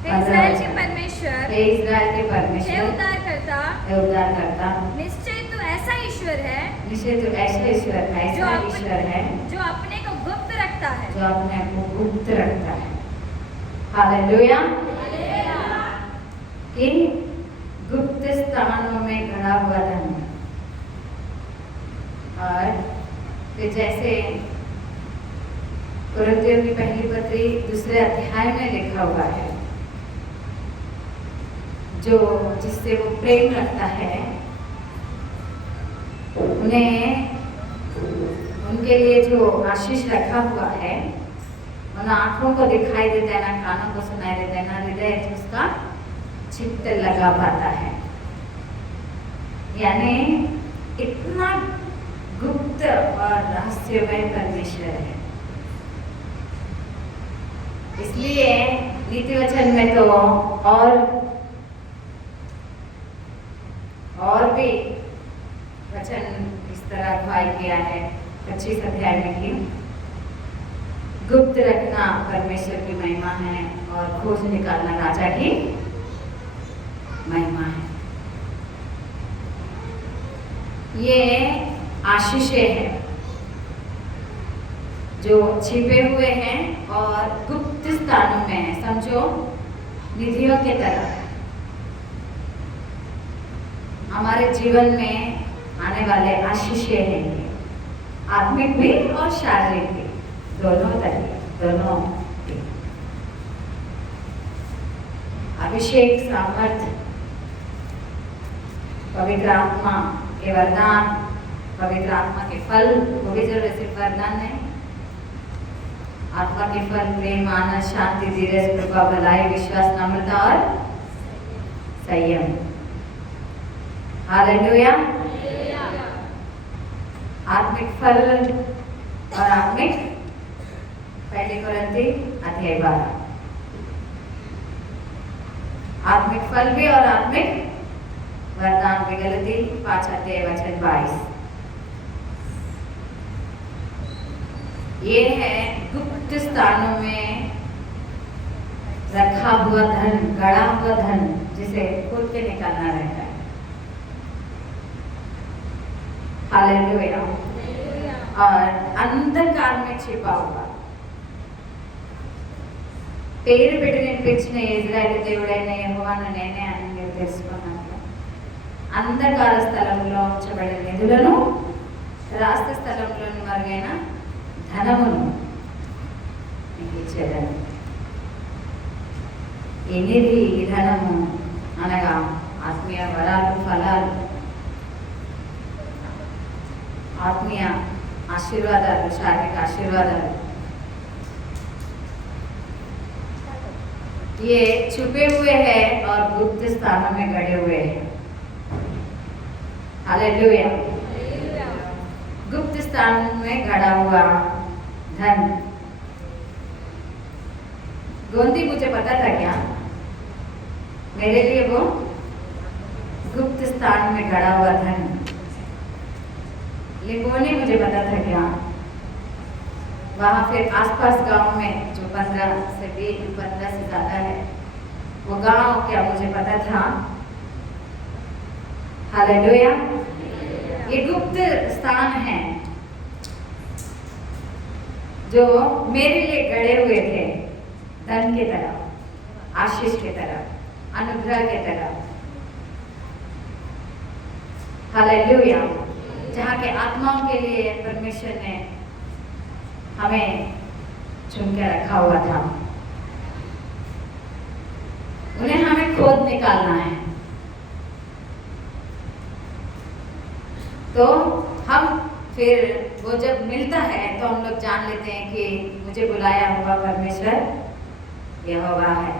इस्राएल के परमेश्वर, हे इस्राएल के परमेश्वर, हे उद्धारकर्ता, हे उद्धारकर्ता, निश्चय तू ऐसा ईश्वर है, निश्चय तू ऐसा ईश्वर है जो अपने को गुप्त रखता है, जो अपने को गुप्त रखता है। हालेलुया। कि गुप्त स्थानों में खड़ा हुआ धन। और फिर जैसे कुरिन्थियों की पहली पत्री 2 अध्याय में लिखा हुआ है, जो जिससे वो प्रेम रखता है, उन्हें उनके लिए जो आशीष रखा हुआ है, उन आंखों को दिखाई देता है, ना कानों को सुनाई देता है, ना हृदय उसका चित्त लगा पाता है। यानी इतना गुप्त और रहस्यमय परमेश्वर है। इसलिए नीति वचन में तो और भी वचन इस तरह अगुवाई किया है 25 अध्याय में कि गुप्त रखना परमेश्वर की महिमा है और खोज निकालना राजा की महिमा है। ये आशीषें हैं जो छिपे हुए हैं और गुप्त स्थानों में है। समझो निधियों की तरह हमारे जीवन में आने वाले आशीषें हैं, ये आत्मिक भी और शारीरिक भी, दोनों भी। अभिषेक, सामर्थ, पवित्र आत्मा के वरदान, पवित्र आत्मा के फल, वो भी जरूर सिर्फ वरदान नहीं, आत्मा के फल प्रेम, आनंद, शांति, धीरज, कृपा, भलाई, विश्वास, नम्रता और संयम। हालेलुया। आत्मिक फल और आत्मिक, पहले कुरिन्थी अध्याय 12, आत्मिक फल भी और आत्मिक वरदान भी, गलती 5 अध्याय वचन 22। ये है गुप्त स्थानों में रखा हुआ धन, गड़ा हुआ धन, जिसे खोल के निकालना रहता है। हालेलुया। और अंधकार में छिपा हुआ పేరు పెట్టిన ఇజ్రాయేలు దేవుడైన యెహోవాను నేనే అని మీరు తెలుసుకున్నాను. అంధకార స్థలంలో ఉంచబడిన నిధులను, రాస్త స్థలంలోని మరుగైన ధనమును మీకు ఇచ్చేదాన్ని. ఎనిది ఈ ధనము అనగా ఆత్మీయ వరాలు, ఫలాలు, ఆత్మీయ ఆశీర్వాదాలు, శారీరక ఆశీర్వాదాలు, ये छुपे हुए हैं और गुप्त स्थानों में गड़े हुए हैं। हालेलुया। गुप्त स्थान में गड़ा हुआ धन। गोंदी मुझे पता था क्या, मेरे लिए वो गुप्त स्थान में गड़ा हुआ धन। लिंगोनी मुझे पता था क्या, वहाँ फिर आसपास गांव में जो 15 से ज़्यादा है, वो गांव क्या मुझे पता था। हालेलुया। ये गुप्त स्थान है जो मेरे लिए गड़े हुए थे, धन के तरफ, आशीष के तरफ, अनुग्रह के तरफ। हालेलुया। जहाँ के आत्माओं के लिए परमेश्वर ने हमें चुन के रखा हुआ था, उन्हें हमें खोद निकालना है। तो हम फिर वो जब मिलता है तो हम लोग जान लेते हैं कि मुझे बुलाया हुआ परमेश्वर यहोवा है।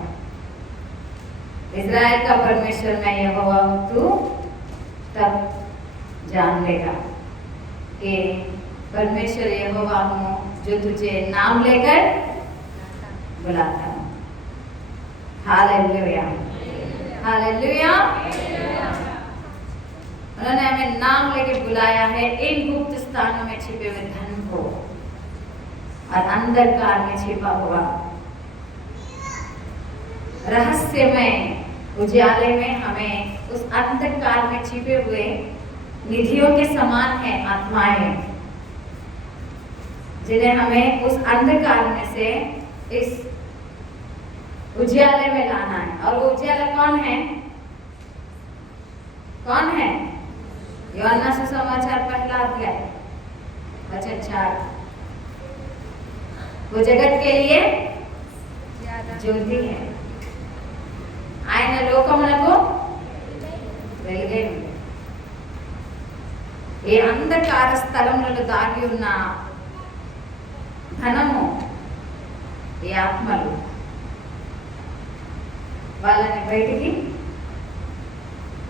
इज़राइल का परमेश्वर मैं यहोवा हूँ, तू तब जान लेगा कि परमेश्वर यहोवा हूँ जो तुझे नाम लेकर बुलाता हूँ। हालेलुया। हालेलुया। उन्होंने हमें नाम लेकर बुलाया है इन गुप्त स्थानों में छिपे हुए धन को और अंधकार में छिपा हुआ रहस्यमय उजाले में हमें उस अंधकार में छिपे हुए निधियों के समान है आत्माएं, जिन्हें हमें उस अंधकार में से इस उजाले में लाना है। और वो उजाला कौन है? कौन है? यूहन्ना सुसमाचार 1 अध्याय वचन 4। वो जगत के लिए ज्योति है। ఆయన లోకమునకు వెలుగై ఉంది. ఈ అంధకార స్థలములలో దాగి ఉన్న ధనము, ఈ ఆత్మలు, వాళ్ళని బయటికి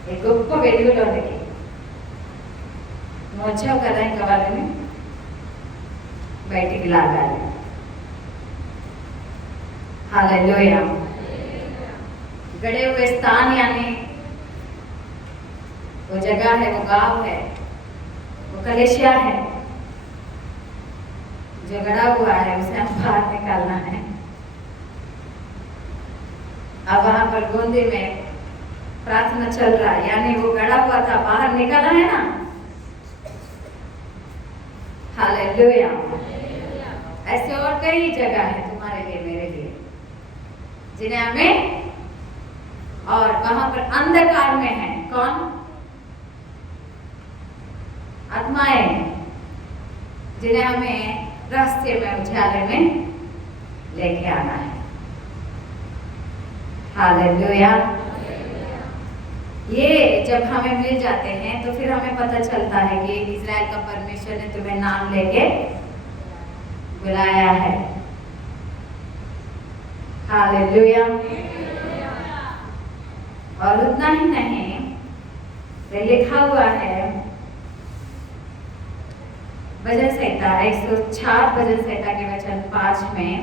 ఈ గొప్ప వెలుగులోనికి నువ్వు వచ్చావు కదా, ఇంకా వాళ్ళని బయటికి లాగాలి. हालेलुया। गड़े हुए स्थान यानी वो जगह है, वो गांव है, वो कलेशिया है जो गड़ा हुआ है, उसे हम बाहर निकालना है। अब वहां पर गोंदी में प्रार्थना चल रहा है, यानी वो गड़ा हुआ था, बाहर निकाला है ना। हालेलुया। ऐसे और कई जगह है तुम्हारे लिए, मेरे लिए, जिन्हें हमें, और वहां पर अंधकार में है कौन? आत्माएं, जिन्हें हमें रहस्य में उजाले में लेके आना है। हालेलुया। ये जब हमें मिल जाते हैं तो फिर हमें पता चलता है कि इज़राइल का परमेश्वर ने तुम्हें नाम लेके बुलाया है। हालेलुया। और उतना ही नहीं, ये लिखा हुआ है भजन संहिता 104 भजन संहिता के वचन 5 में,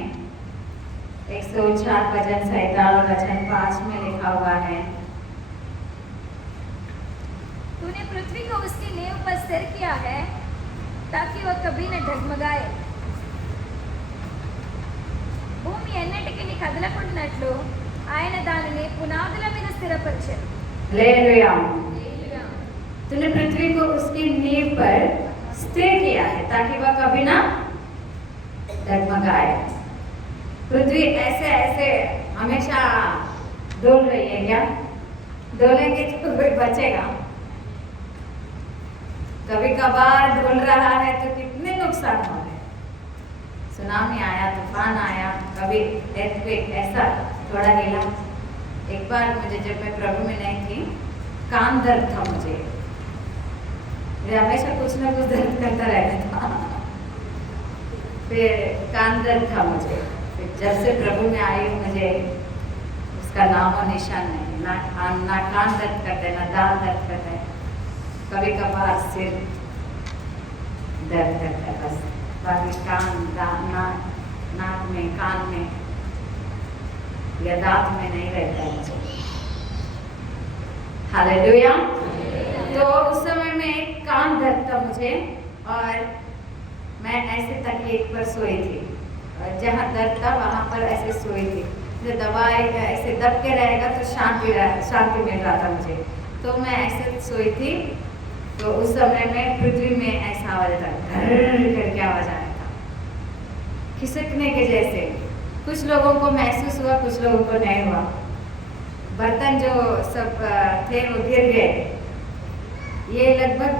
104 भजन संहिता और वचन 5 में लिखा हुआ है, तूने पृथ्वी को उसकी नींव पर स्थिर किया है ताकि वह कभी न डगमगाए। భూమి ఎన్నటికీ కదలకుండానట్లు ఆయన దానిని పునాదుల మీద స్థిరపరిచాడు। हालेलुया। तूने पृथ्वी को उसकी नींव पर स्थिर किया है ताकि वह कभी ना डगमगाए। पृथ्वी ऐसे ऐसे हमेशा डोल रही है क्या? डोलेंगे तो कोई बचेगा? कभी कभार डोल रहा है तो कितने नुकसान हो रहे। सुनामी आया, तूफान आया, कभी earthquake, ऐसा थोड़ा हिला। एक बार मुझे, जब मैं प्रभु में नहीं थी, कान दर्द था मुझे हमेशा कुछ ना कुछ दर्द करता रहता था। फिर कान दर्द था मुझे। फिर जब से प्रभु में आई मुझे उसका नाम और निशान नहीं, ना कान दर्द करता है, ना दाल दर्द करता है, कभी कभार सिर दर्द करता है बस। बाकी कान, नाक में, कान में या दांत में नहीं रहता है मुझे। हालेलुया। तो उस समय में कान दर्द था मुझे और मैं ऐसे तकिए पर सोई थी, और जहाँ दर्द था वहाँ पर ऐसे सोई थी। जो दवाई ऐसे दब के रहेगा तो शांति मिल रहा था मुझे, तो मैं ऐसे सोई थी। तो उस समय में पृथ्वी में ऐसा आवाज था, घर करके आवाज आ रहा था, खिसकने के जैसे। कुछ लोगों को महसूस हुआ, कुछ लोगों को नहीं हुआ। बर्तन जो सब थे वो गिर गए। ये लगभग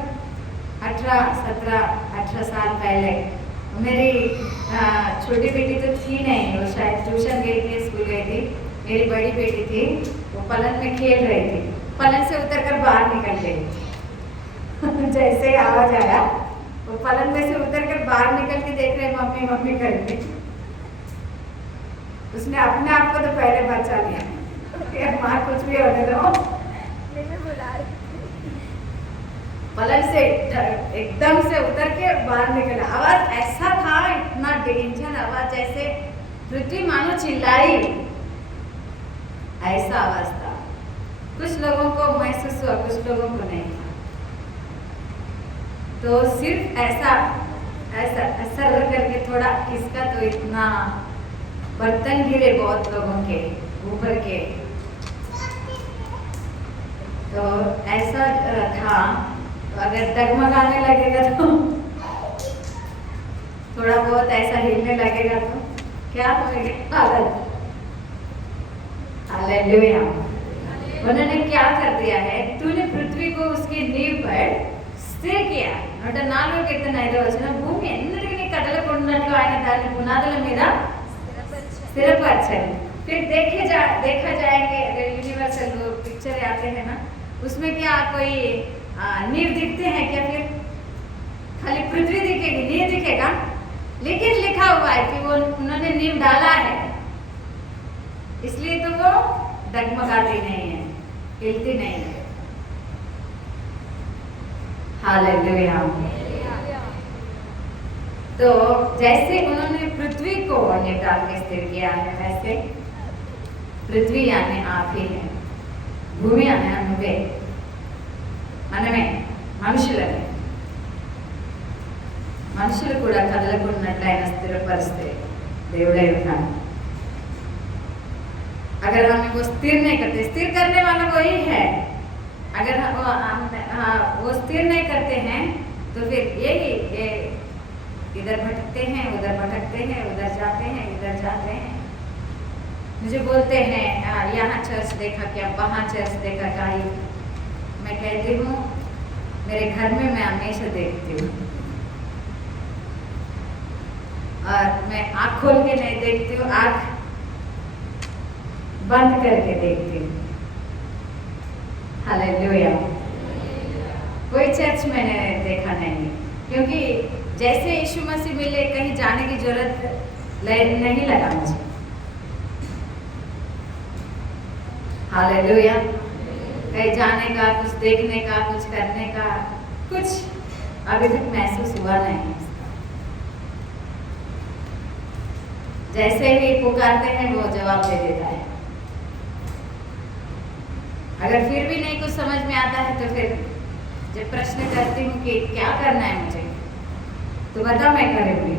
18 साल पहले। मेरी छोटी बेटी तो थी नहीं, वो शायद ट्यूशन गई थी, स्कूल गई थी। मेरी बड़ी बेटी थी, वो पलंग में खेल रही थी, पलंग से उतरकर बाहर निकल गई। जैसे आवाज आया वो पलंग में से उतरकर बाहर निकल के देख रहे मम्मी मम्मी करके। उसने अपने आप को तो पहले बचा लिया कि माँ कुछ भी होने दो। पलंग से एकदम से उतर के बाहर निकला। आवाज ऐसा था, इतना डेंजर आवाज, जैसे पृथ्वी मानो चिल्लाई, ऐसा आवाज था। कुछ लोगों को महसूस हुआ, कुछ लोगों को नहीं था। तो सिर्फ ऐसा असर करके थोड़ा किसका, तो इतना बर्तन गिरे बहुत लोगों के, ऊपर के। तो ऐसा था, तो अगर डगमगाने लगेगा तो थोड़ा बहुत ऐसा हिलने लगेगा तो क्या होगा हालत। हालेलुया। उन्होंने क्या कर दिया है, तूने पृथ्वी को उसकी नींव पर स्थिर किया। 104 కీర్తన 5వ వచనం, భూమి ఎన్నటికీ కదలకుండాట్లు ఆయన దాని పునాదుల మీద स्थिरपरचन। फिर देखा जाएंगे, अगर यूनिवर्सल पिक्चर आते हैं ना, उसमें क्या कोई नींव दिखते हैं क्या? फिर खाली पृथ्वी दिखेगी, नहीं दिखेगा, लेकिन लिखा हुआ है कि वो उन्होंने नींव डाला है, इसलिए तो वो डगमगाती नहीं है, हिलती नहीं है। हालेलुया। तो जैसे उन्होंने पृथ्वी को नींव डाल के स्थिर किया है, वैसे पृथ्वी यानी आप ही है, భూమి అనే నువ్వే, మనమే మనుషులమే. మనుషులు కూడా కదలకున్నట్లు ఆయన స్థిరపరిస్తే దేవుడై ఉన్నాడు. अगर हम वो स्थिर नहीं करते, स्थिर करने वाला वही है, अगर वो स्थिर नहीं करते हैं तो फिर यही इधर भटकते हैं, उधर भटकते हैं, उधर जाते हैं, इधर जाते हैं. मुझे बोलते हैं यहाँ चर्च देखा क्या, वहाँ चर्च देखा क्या. मैं कहती हूँ मेरे घर में मैं हमेशा देखती हूँ, और मैं आँख खोल के नहीं देखती हूँ, आँख बंद करके देखती हूँ. हालेलुया. कोई चर्च मैंने देखा नहीं, क्योंकि जैसे यीशु मसीह मिले कहीं जाने की जरूरत नहीं लगा मुझे. हालेलुया. कहीं जाने का, कुछ देखने का, कुछ करने का, कुछ अभी तक महसूस हुआ नहीं. जैसे ही पुकारते हैं वो जवाब दे देता है. अगर फिर भी नहीं कुछ समझ में आता है तो फिर जब प्रश्न करती हूँ कि क्या करना है मुझे, तो बता मैं करूँगी,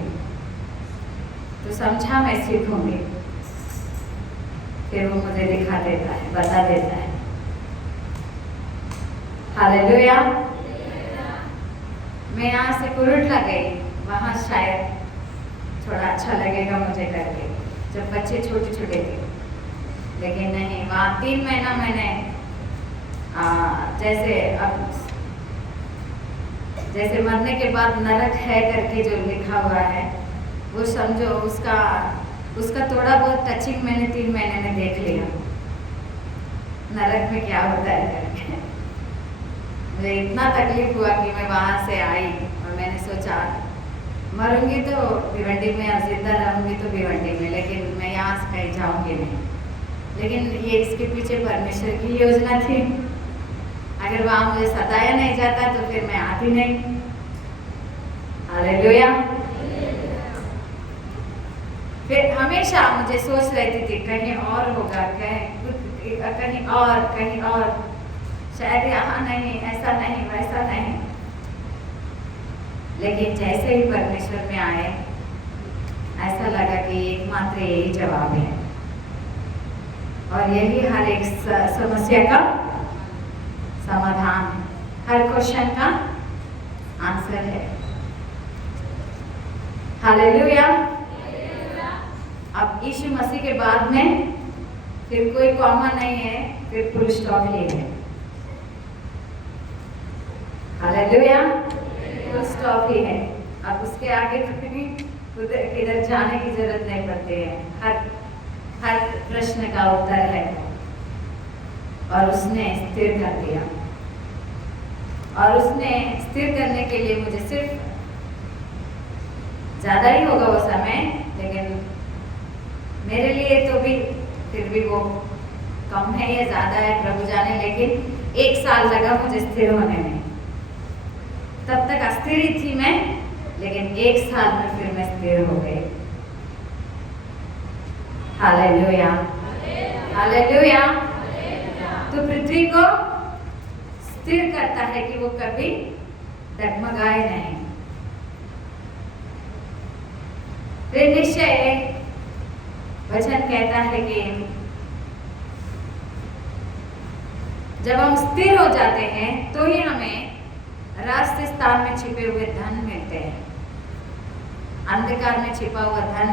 तो समझा मैं सीखूंगी. फिर वो मुझे दिखा देता है, बता देता है. हालेलुया. मैं यहाँ से कुरुटला गई, वहाँ शायद थोड़ा अच्छा लगेगा मुझे करके, जब बच्चे छोटे छोटे थे, लेकिन नहीं, वहाँ 3 महीना मैंने जैसे मरने के बाद नरक है करके जो लिखा हुआ है, वो समझो उसका थोड़ा बहुत टचिंग मैंने 3 महीने में देख लिया, नरक में क्या होता है करके. मुझे इतना तकलीफ हुआ कि मैं वहाँ से आई और मैंने सोचा मरूंगी तो भिवंडी में, और जिंदा रहूंगी तो भिवंडी में, लेकिन मैं यहाँ से कहीं जाऊंगी नहीं. लेकिन ये इसके पीछे परमेश्वर की योजना थी. अगर वहाँ मुझे सताया नहीं जाता तो फिर मैं आती नहीं. हालेलुया. फिर हमेशा मुझे सोच रहती थी कहीं और होगा, कहीं और, शायद यहाँ नहीं, ऐसा नहीं, वैसा नहीं. लेकिन जैसे ही परमेश्वर में आए, ऐसा लगा कि एकमात्र यही जवाब है, और यही हर एक समस्या का समाधान, हर क्वेश्चन का आंसर है. हालेलुया. अब यीशु मसीह के बाद में फिर कोई कॉमा नहीं है, फिर फुल स्टॉप ही है. हालेलुया. फुल स्टॉप ही है. अब उसके आगे किधर जाने की जरूरत नहीं पड़ती है. हर प्रश्न का उत्तर है, और उसने स्थिर कर दिया. और उसने स्थिर करने के लिए मुझे सिर्फ, ज़्यादा ही होगा वो समय, लेकिन मेरे लिए तो भी फिर भी वो कम है या ज़्यादा है प्रभु जाने, लेकिन 1 साल लगा मुझे स्थिर होने में. तब तक अस्थिर ही थी मैं, लेकिन 1 साल में फिर मैं स्थिर हो गई. हालेलुया. हालेलुया. तो पृथ्वी को स्थिर करता है कि वो कभी डगमगाए नहीं. फिर निश्चय वचन कहता है कि जब हम स्थिर हो जाते हैं तो ही हमें रास्ते स्थान में छिपे हुए धन मिलते हैं। अंधकार में छिपा हुआ धन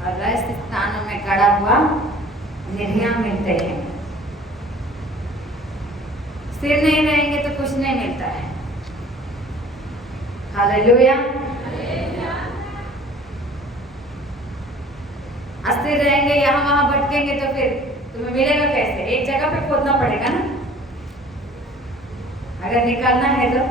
और रास्ते स्थानों में गड़ा हुआ निधियां मिलते हैं। स्थिर नहीं रहेंगे तो कुछ नहीं मिलता है। हालेलुया। अस्थिर रहेंगे, यहाँ वहां भटकेंगे तो फिर तुम्हें मिलेगा कैसे? एक जगह पे खोदना पड़ेगा ना, अगर निकालना है तो।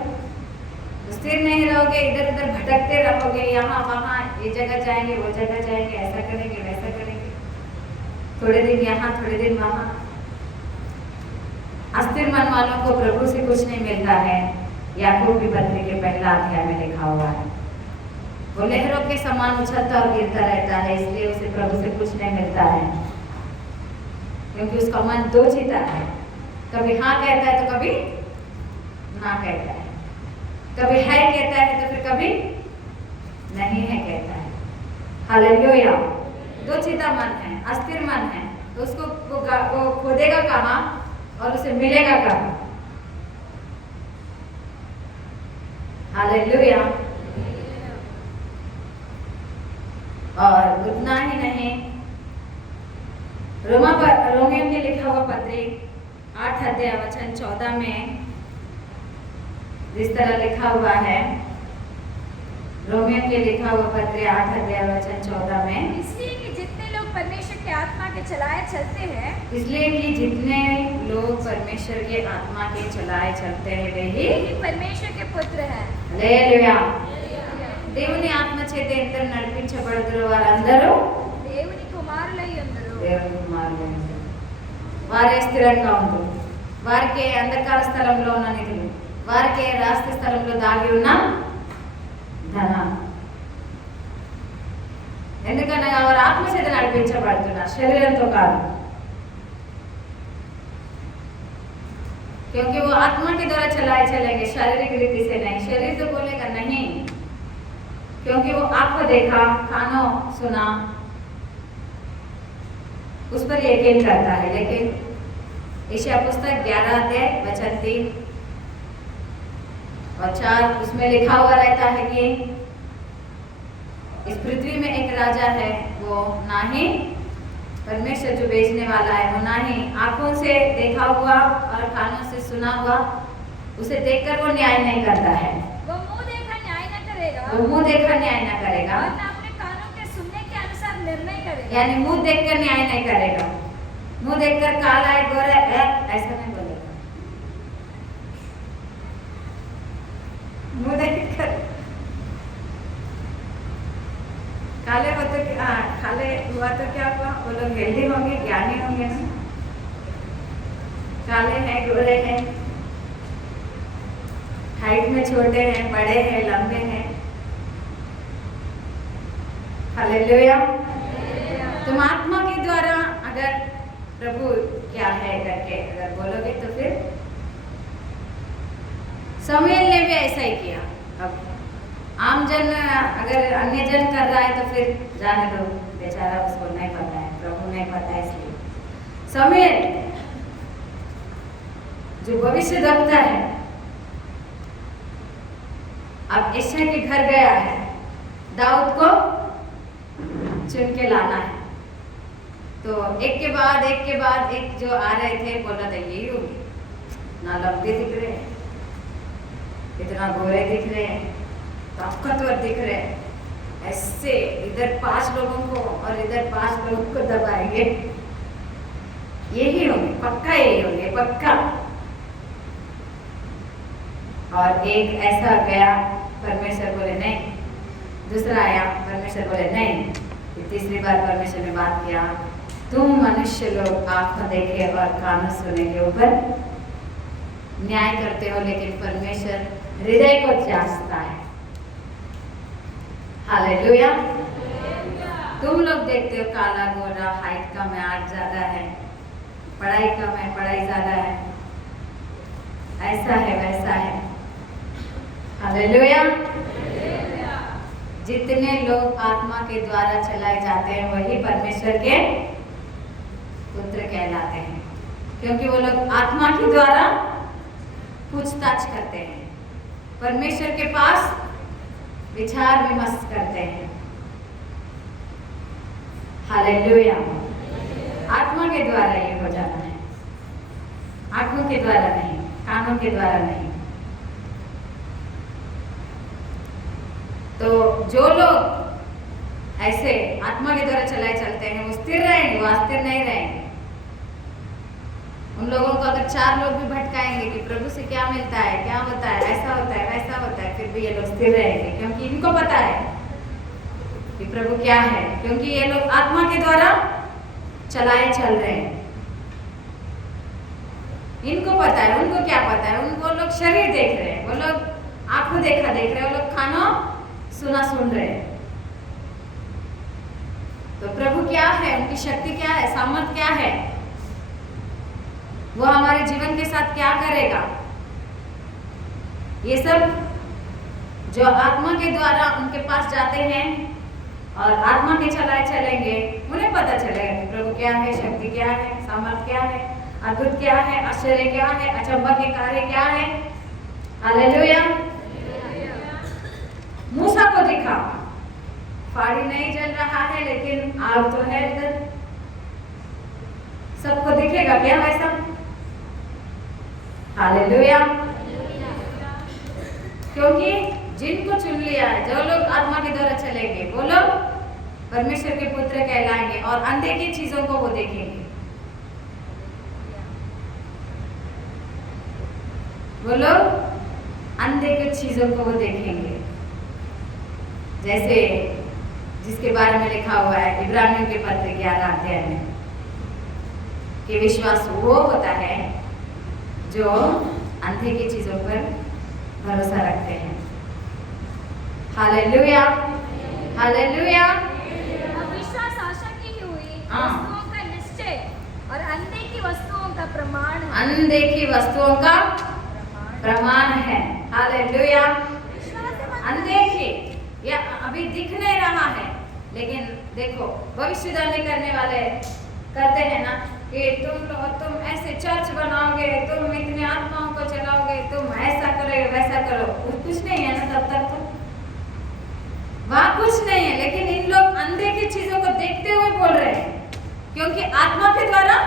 स्थिर नहीं रहोगे, इधर उधर भटकते रहोगे, यहाँ वहां ये जगह जाएंगे, वो जगह जाएंगे, ऐसा करेंगे, वैसा करेंगे, थोड़े दिन यहाँ थोड़े दिन वहां। अस्थिर मन वालों को प्रभु से कुछ नहीं मिलता है। याकूब की पत्री के पहला अध्याय में लिखा हुआ है, वो लहरों के समान उछलता और गिरता रहता है, इसलिए उसे प्रभु से कुछ नहीं मिलता है, क्योंकि उसका मन दो चिता है। कभी हाँ कहता है तो कभी ना कहता है, कभी है कहता है तो फिर कभी नहीं है कहता है। हालेलुया। दो चिता मन है, अस्थिर मन है, तो उसको वो खोदेगा कहाँ और उसे मिलेगा कहाँ? हालेलुया। और उतना ही नहीं, रोमियो के लिखा हुआ पत्री 8 अध्याय वचन 14 में जिस तरह लिखा हुआ है, रोमियो के लिखा हुआ पत्री 8 अध्याय वचन 14 में, इसलिए कि जितने लोग परमेश्वर के आत्मा के चलाए चलते हैं, इसलिए कि जितने लोग परमेश्वर के आत्मा के चलाए चलते हैं वे ही परमेश्वर के पुत्र हैं। हालेलुया। దేవుని ఆత్మ చేత ఎందరు నడిపించబడుదురో వారందరూ దేవుని కుమారులయ్యుందురు. దేవుని కుమారులయ్యుందురు. వారే స్థిరంగా ఉంటారు. వారికే అంధకార స్థలంలో ఉన్న నిధులు, వారికే రాస్తి స్థలంలో దాగి ఉన్న ధనం. ఎందుకనగా వారు ఆత్మ చేత నడిపించబడుతున్నారు, శరీరంతో కాదు. क्योंकि वो आत्मा के द्वारा चलाए चलेंगे, शारीरिक रीति से नहीं। शरीर तो बोलेगा नहीं, क्योंकि वो आंखों देखा, कानों सुना, उस पर यकीन करता है। लेकिन यशायाह पुस्तक 11 अध्याय वचन 3 और 4 उसमें लिखा हुआ रहता है कि इस पृथ्वी में एक राजा है, वो ना ही परमेश्वर जो बेचने वाला है, वो ना ही आंखों से देखा हुआ और कानों से सुना हुआ, उसे देखकर वो न्याय नहीं करता है। वो मुंह देखा न्याय न करेगा, वो मुंह देखकर न्याय न करेगा, और न अपने कानों के सुनने के अनुसार निर्णय करेगा। यानी मुंह देखकर न्याय नहीं करेगा। मुंह देखकर काला है गोरा है ऐसा नहीं बोलेगा। मुंह देखकर काले हो तो काले हुआ तो क्या हुआ? वो लोग हेल्दी होंगे, ज्ञानी होंगे ना। काले हैं, गोरे हैं, हाइट में छोटे हैं, बड़े हैं, लंबे हैं। हालेलुया। तुम आत्मा के द्वारा अगर प्रभु क्या है करके अगर बोलोगे तो फिर समूएल ने भी ऐसा ही किया। अब आम जन अगर अन्य जन कर रहा है तो फिर जाने दो, बेचारा उसको नहीं पता है, प्रभु नहीं पता है। इसलिए समूएल जो भविष्य वक्ता है, अब यिशै के घर गया है, दाऊद को चुन के लाना है। तो एक के बाद एक जो आ रहे थे, बोला था यही होगी, ना लंबे दिख रहे हैं, इतना गोरे दिख रहे हैं, ताकतवर दिख रहे हैं, ऐसे इधर 5 लोगों को और इधर 5 लोगों को दबाएंगे, यही होंगे, पक्का यही होंगे, पक्का। और एक ऐसा गया, परमेश्वर बोले नहीं। दूसरा आया, परमेश्वर बोले नहीं। तीसरी बार परमेश्वर ने बात किया, तुम मनुष्य लोग आंखों देखे और कानों सुने के ऊपर न्याय करते हो, लेकिन परमेश्वर हृदय को जांचता है। हालेलुया। तुम लोग देखते हो काला गोरा, हाइट कम है, आर्ट ज्यादा है, पढ़ाई कम है, पढ़ाई ज्यादा है, ऐसा है वैसा है। हालेलुया। जितने लोग आत्मा के द्वारा चलाए जाते हैं वही परमेश्वर के पुत्र कहलाते हैं, क्योंकि वो लोग आत्मा के द्वारा पूछताछ करते हैं, परमेश्वर के पास विचार विमर्श करते हैं। हालेलुया। आत्मा के द्वारा ये हो जाना है, आंखों के द्वारा नहीं, कानों के द्वारा नहीं। तो जो लोग ऐसे आत्मा के द्वारा चलाए चलते हैं वो स्थिर रहेंगे, वो अस्थिर नहीं रहेंगे। उन लोगों को अगर 4 लोग भी भटकाएंगे कि प्रभु से क्या मिलता है, क्या होता है, ऐसा होता है, वैसा होता है, फिर भी ये लोग स्थिर रहेंगे, क्योंकि इनको पता है कि प्रभु क्या है, क्योंकि ये लोग आत्मा के द्वारा चलाए चल रहे हैं। इनको पता है, उनको क्या पता है, उनको लोग शरीर देख रहे हैं, वो लोग आंखों देखा देख रहे हैं, वो लोग खाना सुना सुन रहे हैं। तो प्रभु क्या है, उनकी शक्ति क्या है, सामर्थ क्या है, वो हमारे जीवन के साथ क्या करेगा, ये सब जो आत्मा के द्वारा उनके पास जाते हैं और आत्मा के चलाए चलेंगे, उन्हें पता चलेगा कि प्रभु क्या है, शक्ति क्या है, सामर्थ क्या है, अद्भुत क्या है, आश्चर्य क्या है, अचंभा के कार्य क्या है। हालेलुया। मूसा को दिखा, फाड़ी नहीं जल रहा है लेकिन आग तो है इधर, सबको दिखेगा क्या वैसा? हालेलुया। क्योंकि जिनको चुन लिया है, जो लोग आत्मा के द्वारा चलेंगे, वो लोग परमेश्वर के पुत्र कहलाएंगे और अंधे की चीजों को वो देखेंगे। वो लोग अंधे की चीजों को वो देखेंगे, जैसे जिसके बारे में लिखा हुआ है इब्रानियों के पत्र 11 अध्याय में कि विश्वास वो होता है जो अंधे की चीजों पर भरोसा रखते हैं। Hallelujah, hallelujah. विश्वास आशा की हुई वस्तुओं का निश्चय और अंधे की वस्तुओं का प्रमाण है। अंधे की वस्तुओं का प्रमाण है। हालेलुया। अनदेखी या अभी दिख नहीं रहा है, लेकिन देखो भविष्यवाणी करने वाले करते हैं ना कि तुम ऐसे चर्च बनाओगे, तुम इतने आत्माओं को चलाओगे, तुम ऐसा करोगे, वैसा करो। कुछ नहीं है ना, तब तक तो वहाँ कुछ नहीं है, लेकिन इन लोग अंधे की चीजों को देखते हुए बोल रहे हैं, क्योंकि आत्मा के द्वारा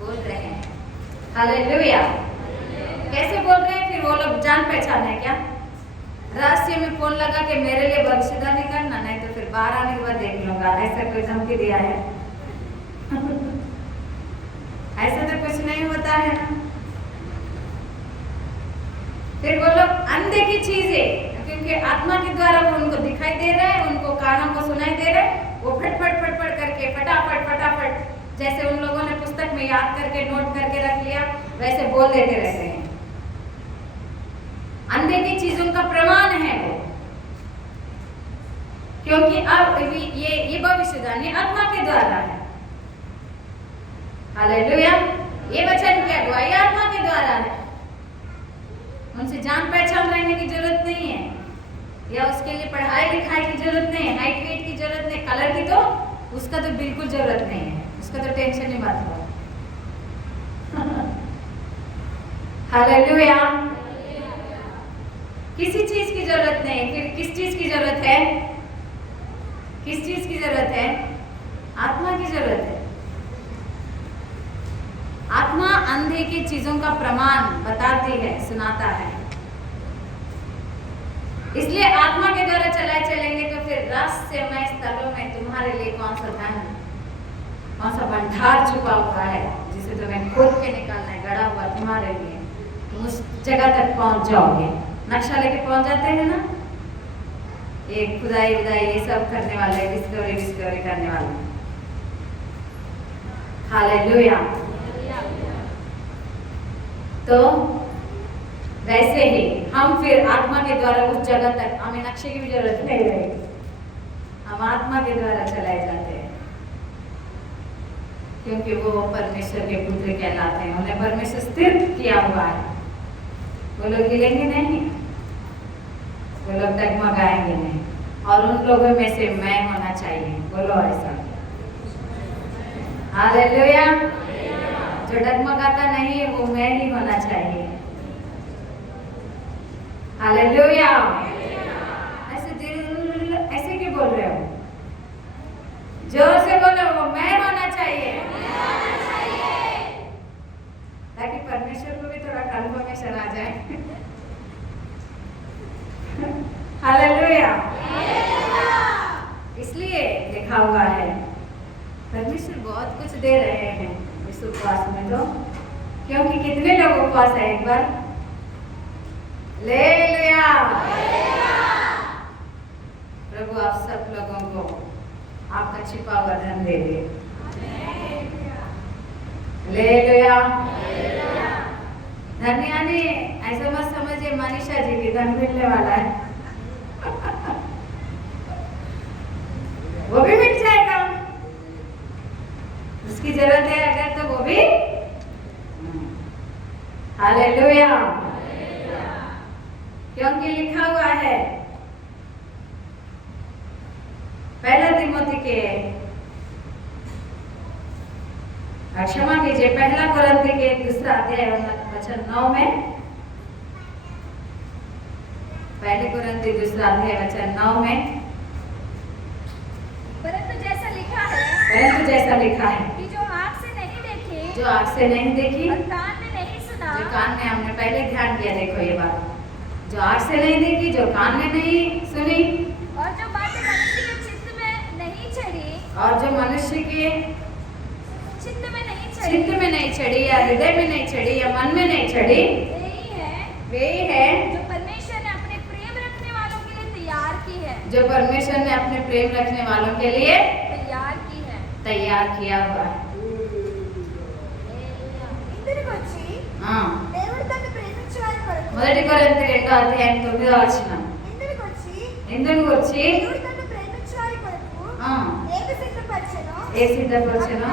बोल रहे हैं। हालेलुया। कैसे बोल रहे हैं? फिर वो लोग जान पहचान है क्या? रास्ते में फोन लगा के मेरे लिए भविष्यवाणी करना, नहीं तो फिर बाहर आने के बाद देख लूंगा, ऐसा कोई धमकी दिया है? ऐसा तो कुछ नहीं होता है ना। फिर वो लोग अंधे की चीजें, क्योंकि आत्मा के द्वारा वो उनको दिखाई दे रहा है, उनको कानों को सुनाई दे रहा है, वो फट करके फटाफट जैसे उन लोगों ने पुस्तक में याद करके नोट करके रख लिया, वैसे बोल देते रहते हैं। अंधे की चीजों का प्रमाण है वो, क्योंकि अब ये भविष्यवाणी आत्मा के द्वारा है। हालेलुया। ये वचन की अगुवाई आत्मा के द्वारा है। उनसे जान पहचान रहने की जरूरत नहीं है, या उसके लिए पढ़ाई लिखाई की जरूरत नहीं है, हाइट वेट की जरूरत नहीं, कलर की तो उसका तो बिल्कुल जरूरत नहीं है, उसका तो टेंशन ही मत लो। हालेलुया। किसी चीज की जरूरत नहीं। फिर किस चीज की जरूरत है? किस चीज की जरूरत है? आत्मा की जरूरत है। आत्मा अंधे की चीजों का प्रमाण बताती है, सुनाता है। इसलिए आत्मा के द्वारा चलाए चलेंगे तो फिर रहस्यमय स्थलों में तुम्हारे लिए कौन सा धन, कौन सा भंडार छुपा हुआ है, जिसे तुम्हें खोद के निकालना है, गड़ा हुआ तुम्हारे लिए, तुम उस जगह तक पहुंच जाओगे। नक्शा लेके पहुंच जाते हैं ना, ये खुदाई उदाई ये सब करने वाले, डिस्कवरी करने वाले। हालेलुया। तो वैसे ही हम फिर आत्मा के द्वारा उस जगह तक, हमें नक्शे की भी जरूरत नहीं रहेगी, हम आत्मा के द्वारा चलाए जाते हैं, क्योंकि वो परमेश्वर के पुत्र कहलाते हैं। उन्हें परमेश्वर स्थिर किया हुआ है। वो लोग हिलेंगे नहीं, वो लोग डगमगाएंगे नहीं, और उन लोगों में से मैं होना चाहिए। बोलो ऐसा। हालेलुया। जो डगमगाता नहीं है वो मैं ही होना चाहिए। हालेलुया। ऐसे क्यों बोल रहे हो? जोर से बोलो, वो मैं होना चाहिए, ताकि परमेश्वर को भी थोड़ा कन्फर्मेशन आ जाए। हालेलुया। इसलिए लिखा हुआ है, परमेश्वर बहुत कुछ दे रहे हैं इस उपवास में। तो क्योंकि कितने लोग उपवास है? एक बार ले लिया। प्रभु आप सब लोगों को आपका छिपा हुआ धन दे दे। ले लिया। धन यानी ऐसा मत समझिए मनीषा जी की धन मिलने वाला है। वो भी मिल जाएगा, उसकी जरूरत है अगर तो वो भी। हालेलुया। क्योंकि लिखा हुआ है पहला तिमोथी के, क्षमा कीजिए, पहला कुरिन्थी के 2 अध्याय वचन 9 में, पहले कुरिन्थी 2 अध्याय वचन 9 में, परंतु जैसा लिखा है कि जो आँख से नहीं देखी और कान में नहीं सुना, जो कान में हमने पहले ध्यान किया, देखो ये बात, जो आँख से नहीं देखी, जो कान में नहीं सुनी, और जो बातें मनुष्य के चित्त में नहीं चढ़ी, और जो मनुष्य के चित्त में नहीं चढ़ी या हृदय में नहीं चढ़ी या मन में नहीं चढ़ी, वही है जो परमेश्वर ने अपने प्रेम रखने वालों के लिए तैयार की है, जो परमेश्वर ने अपने प्रेम रखने वालों के लिए तैयार किया हुआ है। हाँ, మొదటి కొరింథీ 2వ అధ్యాయం 9వ వచనం, ఇందును గురించి ఏ సిద్ధపరచెనో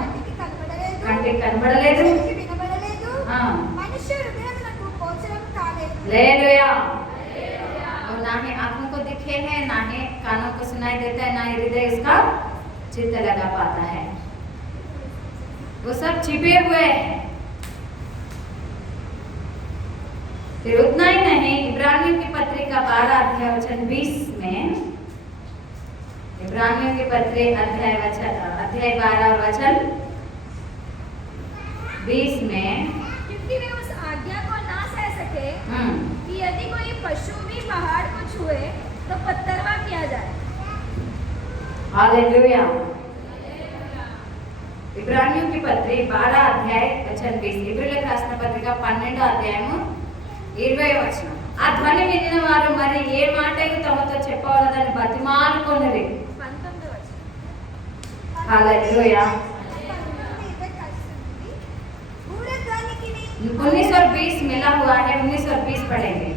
కంటికి కనబడలేదు, हालेलुया। और ना ही आंखों को दिखे हैं, ना ही कानों को सुनाई देता है, ना ही हृदय इसका चित्त लगा पाता है, वो सब छिपे हुए हैं। फिर उतना ही नहीं, इब्रानियों की पत्रिका 12 अध्याय वचन 20 में, इब्रानियों की पत्रिका अध्याय 12 और वचन 20 में, क्योंकि वे उस आज्ञा को ना सह सके कि यदि कोई पशु भी पहाड़ को छुए तो पत्थरवा किया जाए। हालेलुया। ఇబ్రానీయుల की पत्री 12 అధ్యాయ వచనం 20, ఇబ్రానీయులకు రాసిన పత్రిక 12వ అధ్యాయము 20వ వచనం, ఆ ధ్వని వినిన వారు మరి ఏ మాటకు తమతో చెప్పవలదని బతిమాలుకొనిరి। 19వ వచనం, हालेलुया। 1920 मिला हुआ है, 1920 पढ़ेंगे।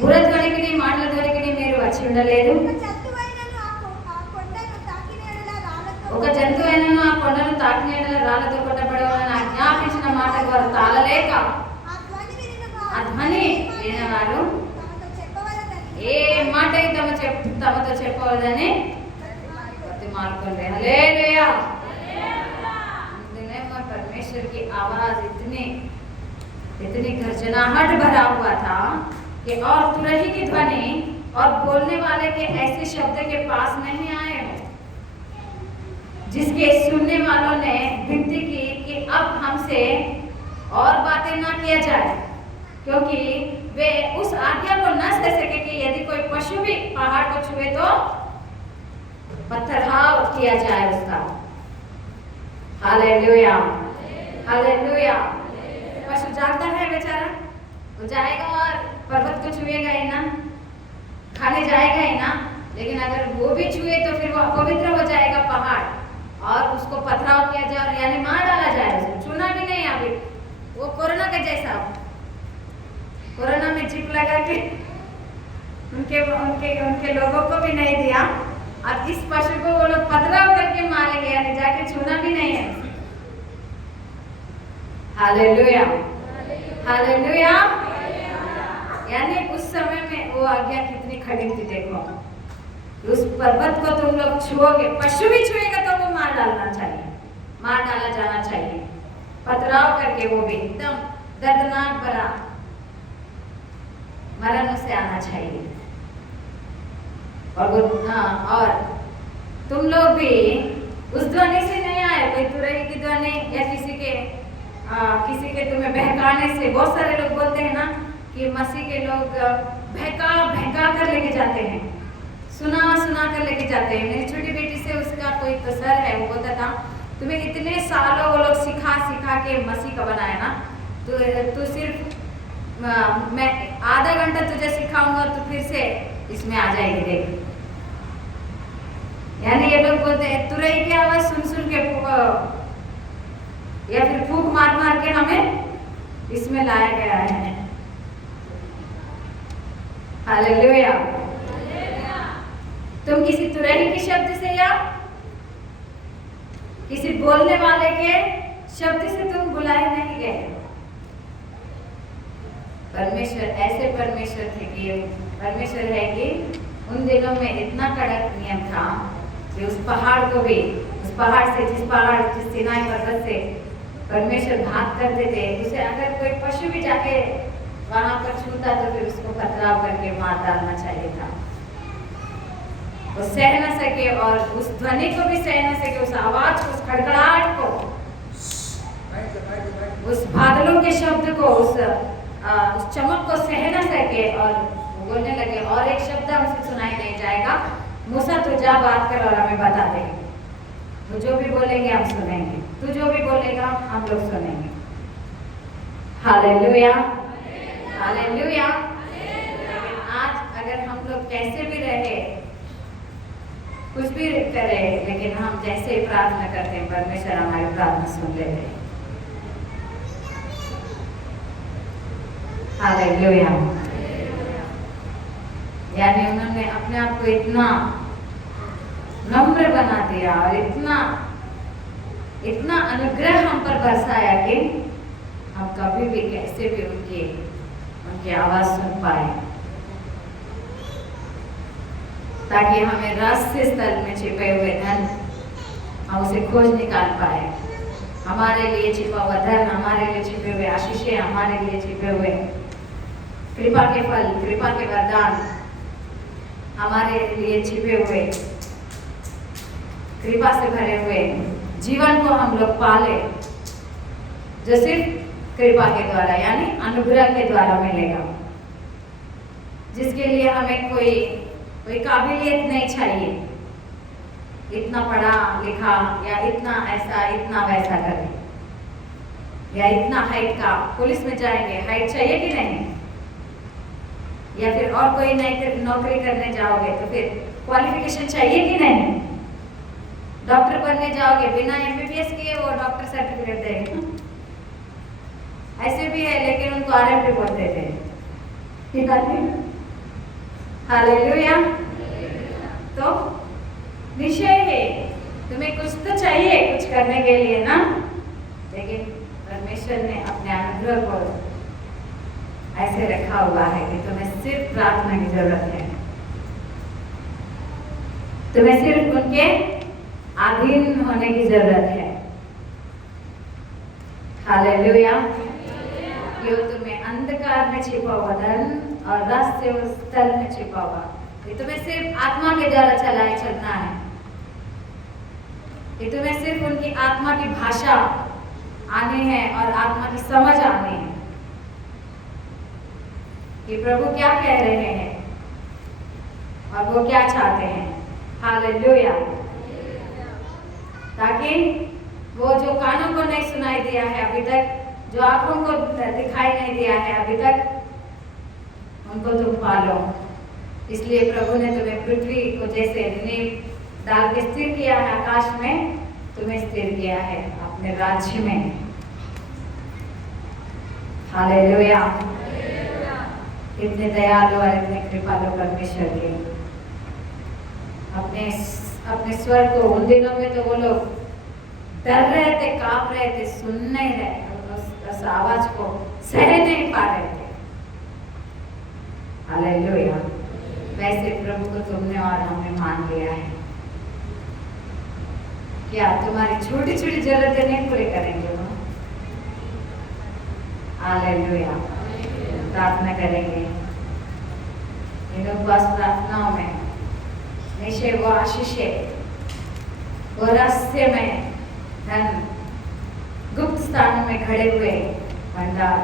బూరధ్వనికి మాటల ధ్వనికి మీరు వచ్చి ఉండలేదు, ఒక జంతువైనను ఆ కొండను తాకిన రాళ్లతో కొట్టబడవలని ఆజ్ఞాపించిన మాటకు వారు తాళలేక, ఆ ధ్వని వినినవారు ఏ మాటకి తమతో చెప్పవలదని బతిమాలుకొనిరి। हालेलुया। परमेश्वर की आवाज इतनी गर्जनाहट भरा हुआ था कि और तुरही की ध्वनि और बोलने वाले के ऐसे शब्द के पास नहीं आए हो, जिसके सुनने वालों ने विनती की कि अब हमसे और बातें ना किया जाए, क्योंकि वे उस आज्ञा को न सह सके कि यदि कोई पशु भी पहाड़ को छुए तो पत्थरहाव किया जाए उसका। हालेलुया। हालेलुया। पशु जानता है बेचारा, वो जाएगा और पर्वत को छुएगा ही ना, खाने जाएगा ही ना, लेकिन अगर वो भी छुए तो फिर वो अपवित्र हो जाएगा पहाड़, और उसको पथराव किया जाए और यानी मार डाला जाए। उसको छूना भी नहीं। अभी वो कोरोना के जैसा, कोरोना में चिप लगा के उनके लोगों को भी नहीं दिया, और इस पशु को वो लोग पथराव करके मारेंगे, यानी जाके छूना भी नहीं है। हालेलुया। हालेलुया। यानी उस समय में वो आज्ञा कितनी कठिन थी, देखो। उस पर्वत को तुम लोग छुओगे, पशु भी छुएगा तो वो मार डालना चाहिए, मार डाला जाना चाहिए, पथराव करके, वो भी एकदम दर्दनाक भरा मरण से आना चाहिए। और तुम लोग भी उस ध्वनि से नहीं आए, कोई तुरही की ध्वनि या किसी के तुम्हें बहकाने से। बहुत सारे लोग बोलते हैं ना कि मसीह के लोग बहका कर लेके जाते हैं, सुना कर लेके जाते हैं। मेरी छोटी बेटी से उसका कोई तो सर है, वो बोलता था तुम्हें इतने सालों वो लोग सिखा के मसीह का बनाया ना, तो तू सिर्फ मैं आधा घंटा तुझे सिखाऊंगा तो फिर से इसमें आ जाएगी, देख। यानी ये लोग बोलते हैं तुरई की आवाज सुन के या फिर फूंक मार के हमें इसमें लाया गया है। हालेलुया। तुम किसी तुरही के शब्द से या किसी बोलने वाले के शब्द से तुम बुलाए नहीं गए। परमेश्वर ऐसे परमेश्वर थे कि परमेश्वर है कि उन दिनों में इतना कड़क नियम था कि उस पहाड़ को भी, उस पहाड़ से जिस सिनाई पर्वत से परमेश्वर भाग करते थे, उसे अगर कोई पशु भी जाके वहां पर छूता तो फिर उसको पथराव करके मार डालना चाहिए था। वो सह न सके और उस ध्वनि को भी सह न सके, उस आवाज को, उस खड़खड़ाहट को, उस बादलों के शब्द को, उस चमक को सह न सके और बोलने लगे और एक शब्द हमसे सुनाई नहीं जाएगा, मूसा तू जा बात कर और हमें बता दे। वो जो भी बोलेंगे हम सुनेंगे, तू जो भी बोलेगा हम लोग सुनेंगे। Hallelujah, hallelujah. लेकिन आज अगर हम लोग कैसे भी रहे, कुछ भी करे, लेकिन हम जैसे ही प्रार्थना करते हैं परमेश्वर हमारी प्रार्थना सुन लेते हैं। हालेलुया। यानी उन्होंने अपने आप को इतना नम्र बना दिया और इतना अनुग्रह हम पर बरसाया कि हम कभी भी कैसे भी उनकी आवाज सुन पाए, ताकि हमें रहस्य स्थल में छिपे हुए धन हम उसे खोज निकाल पाए। हमारे लिए छिपा हुआ धन, हमारे लिए छिपे हुए आशीषें, हमारे लिए छिपे हुए कृपा के फल, कृपा के वरदान, हमारे लिए छिपे हुए कृपा से भरे हुए जीवन को हम लोग पाले, जो सिर्फ कृपा के द्वारा यानी अनुग्रह के द्वारा मिलेगा, जिसके लिए हमें कोई काबिलियत नहीं चाहिए, इतना पढ़ा लिखा या इतना ऐसा इतना वैसा करें, या इतना हाइट का, पुलिस में जाएंगे हाइट चाहिए कि नहीं, या फिर और कोई नई नौकरी करने जाओगे तो फिर क्वालिफिकेशन चाहिए कि नहीं, डॉक्टर बनने जाओगे बिना MBBS किए वो डॉक्टर सर्टिफिकेट देंगे। ऐसे भी है, लेकिन उनको RMP बोलते थे। हालेलुया। तो निश्चय है तुम्हें कुछ तो चाहिए कुछ करने के लिए ना, लेकिन परमेश्वर ने अपने अनुग्रह को ऐसे रखा हुआ है कि तुम्हें सिर्फ प्रार्थना की जरूरत है, तुम्हें सिर्फ उनके अधीन होने की जरूरत है। हालेलुया। ये तुम्हें अंधकार में छिपा हुआ धन और रहस्य स्थल में छिपा हुआ, ये तुम्हें सिर्फ आत्मा के द्वारा चलना है, ये तुम्हें सिर्फ उनकी आत्मा की भाषा आनी है और आत्मा की समझ आनी है कि प्रभु क्या कह रहे हैं और वो क्या चाहते हैं। हालेलुया। ताकि वो जो कानों को नहीं सुनाई दिया है अभी तक, जो आंखों को दिखाई नहीं दिया है अभी तक, उनको तुम पालो। इसलिए प्रभु ने तुम्हें पृथ्वी को जैसे नींव डाल के स्थिर किया है, आकाश में तुम्हें स्थिर किया है अपने राज्य में। हालेलुया। इतने दयालु और इतने कृपालु परमेश्वर के अपने स्वर को, उन दिनों में तो वो लोग डर रहे थे, कांप रहे थे, सुन नहीं रहे, उस आवाज को सह नहीं पा रहे थे। हालेलुया। वैसे प्रभु को तुमने और हमने मान लिया है क्या तुम्हारी छोटी छोटी जरूरतें नहीं पूरे करेंगे वो? हालेलुया। प्रार्थना करेंगे इन उपवास प्रार्थनाओं में निश्चय वो आशीषें, वो रास्ते में धन, गुप्त स्थानों में खड़े हुए भंडार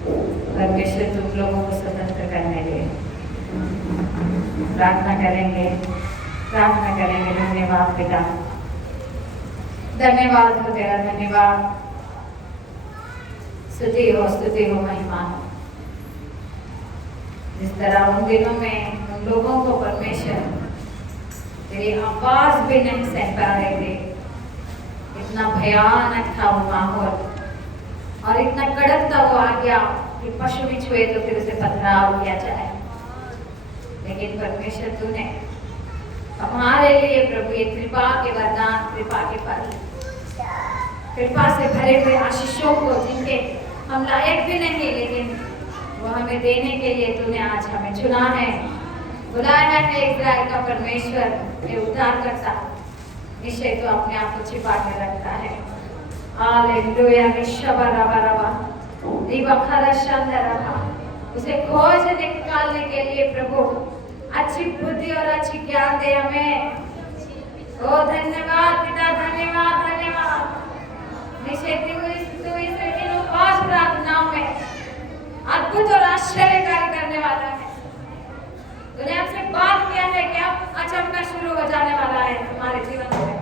परमेश्वर तुम लोगों को स्वतंत्र करने दे। प्रार्थना करेंगे, प्रार्थना करेंगे। धन्यवाद पिता, धन्यवाद हो तेरा, धन्यवाद। स्तुति हो, महिमा हो। जिस तरह उन दिनों में उन लोगों को परमेश्वर तेरी आवाज भी नहीं सह पा रहे थे, इतना भयानक था वो माहौल और इतना कड़क था वो आज्ञा कि पशु भी छुए तो फिर उसे पथराव किया जाए। लेकिन परमेश्वर तूने हमारे लिए प्रभु ये कृपा के वरदान, कृपा के फल, कृपा से भरे हुए आशीषों को जिनके हम लायक भी नहीं, लेकिन वो हमें देने के लिए तूने आज हमें चुना है, बुलाया है। इस्राएल का परमेश्वर, ये उद्धार करता निश्चय तो अपने आप को छिपा के रखता है। हालेलुया। उसे खोज निकालने के लिए प्रभु अच्छी बुद्धि और अच्छी ज्ञान दे हमें। ओ धन्यवाद पिता, धन्यवाद, धन्यवाद। निश्चय तू इन उपवास प्रार्थनाओं में अद्भुत और आश्चर्यकारी करने वाला है। तूने हमसे बात किया है कि अब अचंभा शुरू हो जाने वाला है हमारे जीवन में।